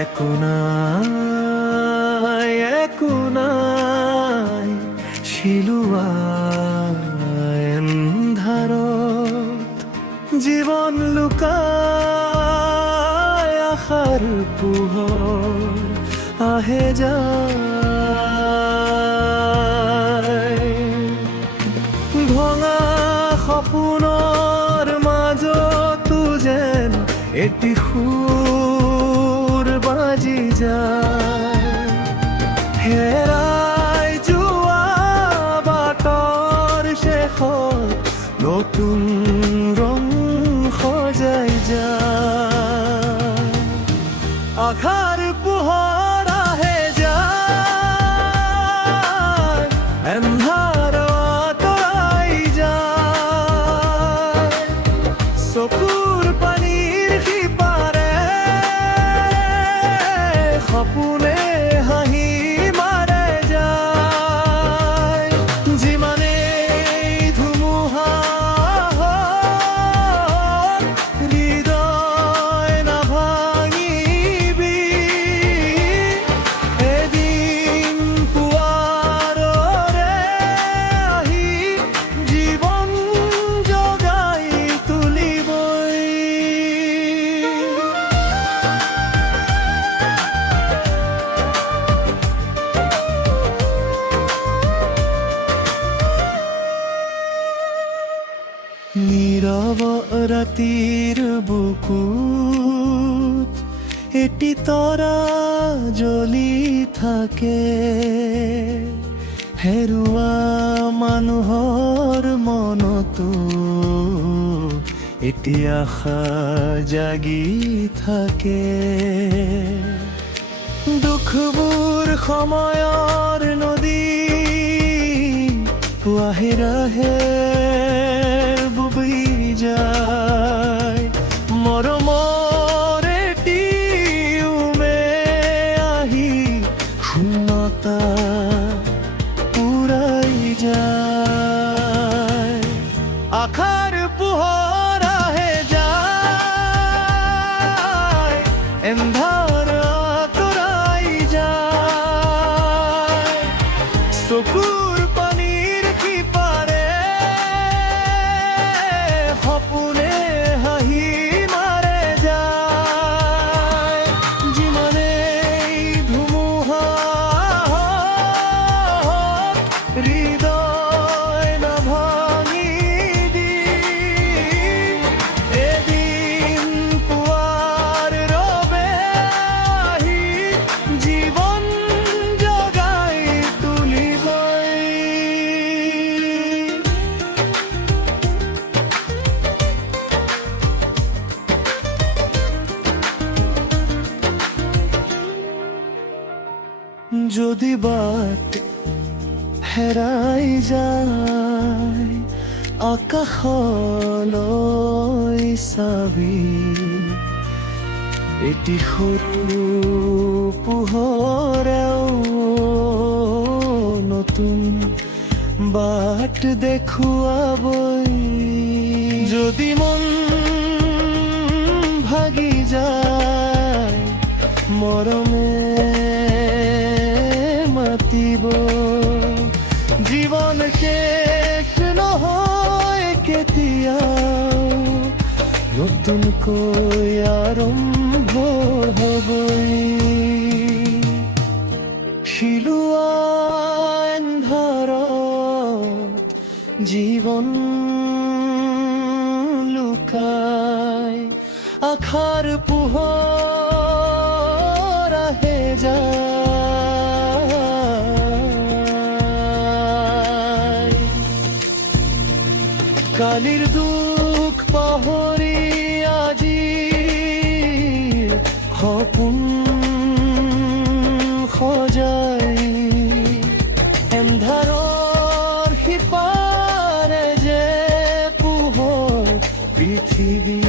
একোনাই একোনাই শিলুৱাই এন্ধাৰত জীৱন লুকাই আশাৰ পোহৰ আহে যায় ভঙা সপোনৰ মাজতো যেন এটি সুৰ বাজি যায় হেৰাই যোৱা বাটৰ শেষত নতুন ৰং সজাই যায় আশাৰ পোহৰ আহে যায় এন্ধাৰ আঁতৰাই যায় চকুৰ পানীৰ সিপাৰে সপোনে হাঁহি মাৰে যায় যিমানেই ধুমুহা হৃদয় নাভাঙিবি এদিন পুৱাৰৰে আহি জীৱন জগাই তুলিবই নীৰৱ ৰাতিৰ বুকুত এটি তৰা জ্বলি থাকে হেৰুৱা মানুহৰ মনতো এটি আশা জাগি থাকে দুখবোৰ সময়ৰ নদী লাহে লাহে বুবি যায় মৰমৰ এটি উমে আহি শূন্যতা পুৰাই যায় আশাৰ পোহৰ আহে যায় এন্ধাৰ আঁতৰাই যায় চকুৰ পানীৰ সিপাৰে সপোনে হাঁহি মাৰে যায় যিমানেই ধুমুহা হৃদয় নাভাঙি দি এদিন পুৱাৰ ৰবে আহি জীৱন জগাই তুলিবই যদি বাট হেৰাই যায় আকাশলৈ চাবি এটি সৰু পোহৰেও নতুন বাট দেখুৱাবই যদি মন ভাগি যায় মৰমে মাতিব জীৱন শেষ নহয় কেতিয়াও নতুনকৈ আৰম্ভ হ'বই শিলুৱা এন্ধাৰত জীৱন লুকাই আশাৰ পোহৰ আহে যায় কালিৰ দুখ পাহৰি আজি সপোন সজাই এন্ধাৰৰ সিপাৰে যে পোহৰ পৃথিৱী